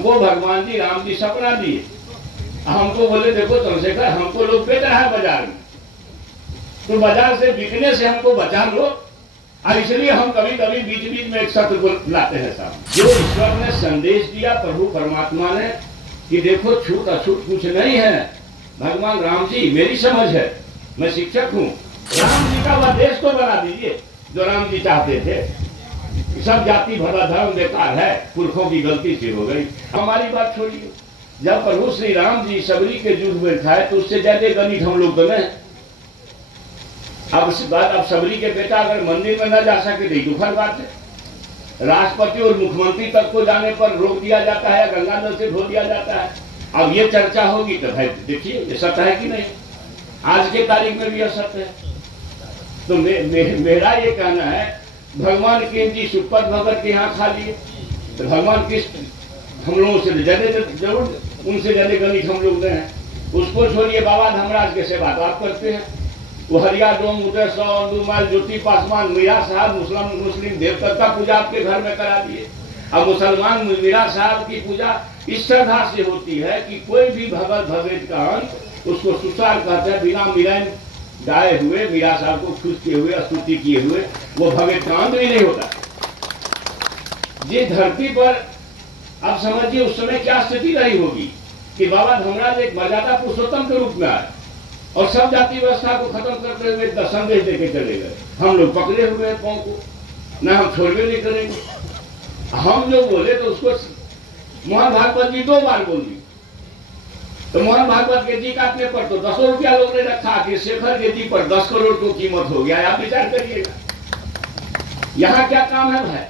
हमको भगवान जी राम जी सपना दिए, हमको बोले देखो चंद्रशेखर हमको लोग बेच रहा है बाजार में, तो बाजार से बिकने से हमको बचा लो, और इसलिए हम कभी कभी बीच बीच में एक सत्र को लाते हैं साहब। जो ईश्वर ने संदेश दिया प्रभु परमात्मा ने कि देखो छूत अछूत कुछ नहीं है, भगवान राम जी मेरी समझ है, मैं शिक्षक हूँ, राम जी का वह देश तो बना दीजिए जो राम जी चाहते थे। सब जाति भरा धर्म बेकार है, पुरखों की गलती से हो गई। हमारी बात छोड़िए, जब प्रभु श्री राम जी सबरी के युद्ध में खाए तो उससे ज्यादा गणित हम लोग तो नहीं। अब सबरी के बेटा अगर मंदिर में न जा सके तो दुखद बात है। राष्ट्रपति और मुख्यमंत्री तक को जाने पर रोक दिया जाता है, गंगा नल से धो दिया जाता है। अब ये चर्चा होगी तो भाई देखिए ये सत्य है कि नहीं, आज के तारीख में भी यह सत्य है। तो मेरा ये कहना है भगवान के जी सुपत भगत के यहाँ खा लिए तो भगवान किस हम लोगों से जरूर उनसे ज्यादा गणित हम लोग हैं। उसको छोड़िए, बाबा धर्मराज के सेवा तो आप करते हैं, वो हरिया डोम उदय सौ माइल ज्योति पासवान मीरा साहब मुस्लिम देवता का पूजा आपके घर में करा दिए। अब मुसलमान मीरा साहब की पूजा इस श्रद्धा से होती है कि कोई भी भगत भगत का अंत उसको सुसार कहते हैं, बिना मिलान गाए हुए मीरा साहब को खुश किए हुए स्तुति किए हुए वो भगत का अंत भी नहीं होता। जिस धरती पर आप समझिए उस समय क्या स्थिति रही होगी कि बाबा धर्मराज एक मर्यादा पुरुषोत्तम के रूप में आए और सब जाति व्यवस्था को खत्म करते हुए संदेश देके चले गए। हम लोग पकड़े हुए हैं पांव को, ना हम छोड़वे नहीं करेंगे। हम जो बोले तो उसको मोहन भागवत जी 2 बार बोल दी, तो मोहन भागवत के जी काटने पर तो 10 रुपया लोग ने रखा कि शेखर के जी पर 10 करोड़ को कीमत हो गया। आप विचार करिएगा यहाँ क्या काम है भाई।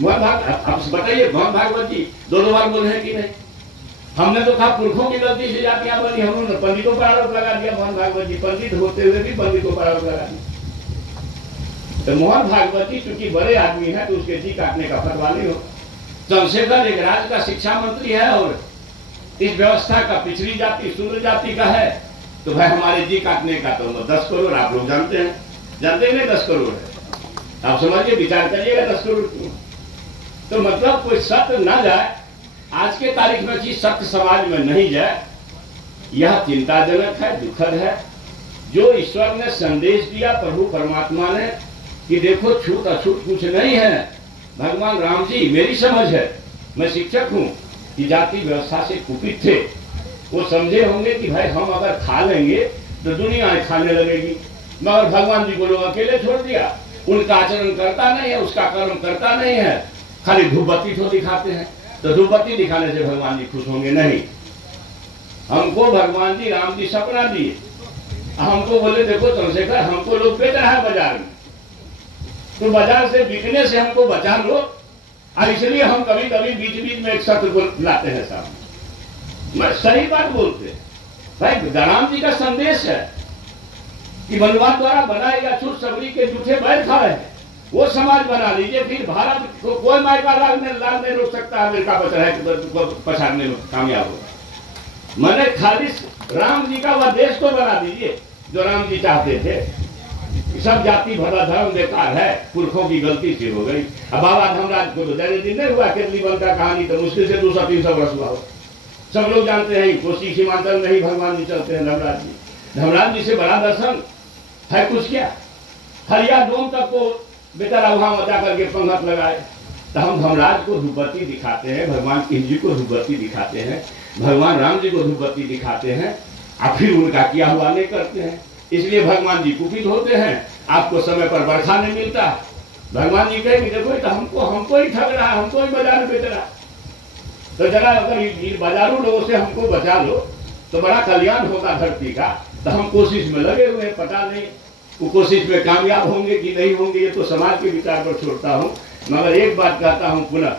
मोहन भागवत आप बताइए, मोहन भागवत जी 2 बार बोले हैं कि नहीं? हमने तो कहा पुरखों की गलती से जातियां बनी, हम लोगों ने पंडितों पर आरोप लगा दिया। मोहन भागवत जी पंडित होते हुए भी पंडितों पर आरोप लगा दिया। तो मोहन भागवत जी चूंकि बड़े आदमी है तो उसके जी काटने का फतवा नहीं हो। चंद्रशेखर एक राज्य का शिक्षा मंत्री है और इस व्यवस्था का पिछड़ी जाति शूद्र जाति का है, तो भाई हमारे जी काटने का तो 10 करोड़ आप लोग जानते हैं, जानते ही नहीं 10 करोड़ है। आप समझिए, विचार करिएगा 10 करोड़ क्यों। तो मतलब कोई सत्य ना जाए, आज के तारीख में चीज सत्य समाज में नहीं जाए, यह चिंताजनक है, दुखद है। जो ईश्वर ने संदेश दिया प्रभु परमात्मा ने कि देखो छूत अछूत कुछ नहीं है, भगवान राम जी मेरी समझ है, मैं शिक्षक हूँ, कि जाति व्यवस्था से कुपित थे। वो समझे होंगे कि भाई हम अगर खा लेंगे तो दुनिया खाने लगेगी, मगर भगवान जी को लोग अकेले छोड़ दिया। उनका आचरण करता नहीं है, उसका कर्म करता नहीं है, खाली धूप बत्ती तो दिखाते हैं। तो धूप बत्ती दिखाने से भगवान जी खुश होंगे नहीं। हमको भगवान जी राम जी सपना दिए, हमको बोले देखो चंद्रशेखर हमको लोग बेच रहा है बाजार में, तो बाजार से बिकने से हमको बचा लो, और इसलिए हम कभी कभी बीच बीच में एक सत्र को लाते हैं सामने। मैं सही बात बोलते हैं भाई, राम जी का संदेश है कि मनवाद द्वारा बनाए गया छूट सबरी के जूठे बैल खा रहे हैं, वो समाज बना लीजिए, फिर भारत को कोई मायका लाल नहीं रोक सकता। अमेरिका बच रहा है पछाड़ने में कामयाब हो। मैंने खाली राम जी का वह देश तो बना दीजिए जो राम जी चाहते थे। सब जाति भरा धर्म बेकार है, पुरखों की गलती से हो गई। अब बाबा धर्मराज को तो ज्यादा दिन नहीं हुआ, केतली बंद का कहानी तो मुश्किल से 200-300 वर्ष हुआ। सब लोग जानते हैं कोसी सीमांचल में ही भगवान जी चलते हैं धर्मराज जी। धर्मराज जी से बड़ा दर्शन है कुछ क्या? हरिया डोम तक को बेचारा वहां मचा करके पंगत लगाए। तो हम धर्मराज को धूपबत्ती दिखाते हैं, भगवान कृष्ण जी को धूपबत्ती दिखाते हैं, भगवान राम जी को धूपबत्ती दिखाते हैं, और फिर उनका किया हुआ नहीं करते हैं। इसलिए भगवान जी कुपित होते हैं, आपको समय पर बरखा नहीं मिलता। भगवान जी कहेंगे देखो तो हमको ही ठग रहा है, हमको ही बाजार बेच रहा। तो जरा अगर बाजारू लोगों से हमको बचा लो तो बड़ा कल्याण होगा धरती का। तो हम कोशिश में लगे हुए हैं, पता नहीं वो कोशिश में कामयाब होंगे कि नहीं होंगे, ये तो समाज के विचार पर छोड़ता हूँ। मगर एक बात कहता हूँ पुनः,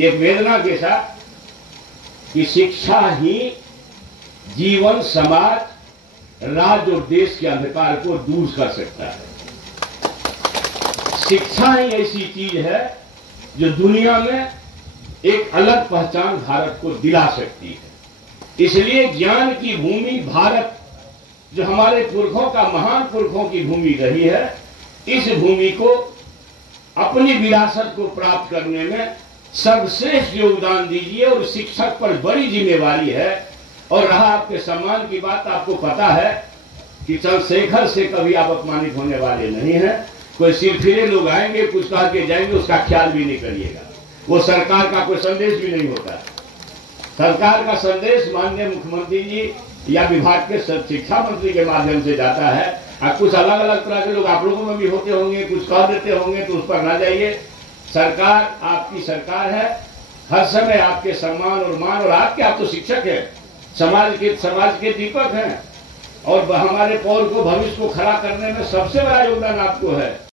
एक वेदना के साथ, कि शिक्षा ही जीवन, समाज, राज्य और देश के अंधकार को दूर कर सकता है। शिक्षा ही ऐसी चीज है जो दुनिया में एक अलग पहचान भारत को दिला सकती है। इसलिए ज्ञान की भूमि भारत, जो हमारे पुरखों का, महान पुरखों की भूमि रही है, इस भूमि को, अपनी विरासत को प्राप्त करने में सर्वश्रेष्ठ योगदान दीजिए और शिक्षक पर बड़ी जिम्मेवारी है। और रहा आपके सम्मान की बात, आपको पता है कि चंद्रशेखर से कभी आप अपमानित होने वाले नहीं हैं। कोई सिरफिरे लोग आएंगे, कुछ कह के जाएंगे, उसका ख्याल भी नहीं करिएगा। वो सरकार का कोई संदेश भी नहीं होता। सरकार का संदेश माननीय मुख्यमंत्री जी या विभाग के शिक्षा मंत्री के माध्यम से जाता है। कुछ अलग अलग तरह के लोग आप लोगों में भी होते होंगे, कुछ कह देते होंगे, तो उस पर ना जाइए। सरकार आपकी सरकार है, हर समय आपके सम्मान और मान, और आप तो शिक्षक हैं, समाज के दीपक हैं, और हमारे पौर को, भविष्य को खड़ा करने में सबसे बड़ा योगदान आपको है।